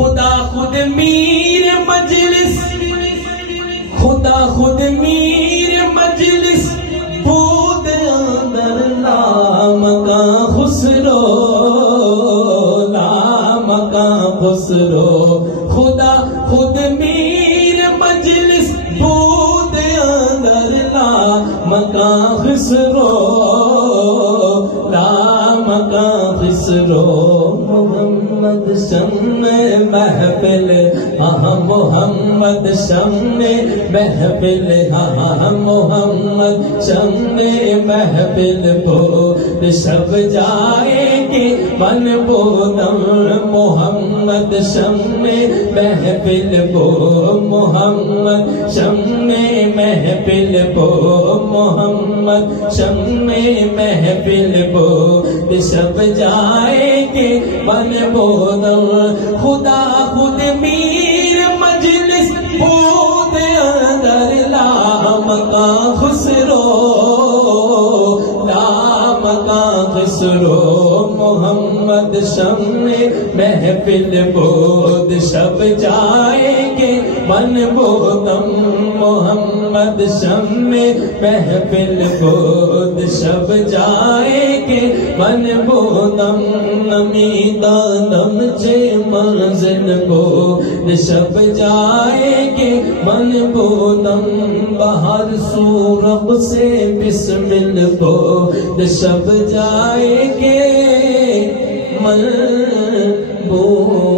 خدا خود میر مجلس، خدا خود میر مجلس، بود اندر لامکاں خسرو، لامکاں خسرو، خدا خود میر مجلس، بود اندر لامکاں خسرو، لامکاں خسرو، محمد شمع محفل، ہاں محمد شمع محفل، ہاں محمد شمع محفل، بود شب جائے گے من بودم، محمد شمع محفل بو، محمد شمع محفل بو، محمد شمع محفل بو، شب جائے گے من بودم، خدا خود میر مجلس، بود اندر لامکاں خسرو، لامکاں خسرو، محمد شمع محفل بود شب جائے گے من بودم، محمد شمع محفل بود شب جائے گے من بودم، نمی دادم چے منزل بود شب جائے گے من بودم، بہر سورب سے بسمل بود شب جائے گے من بودم۔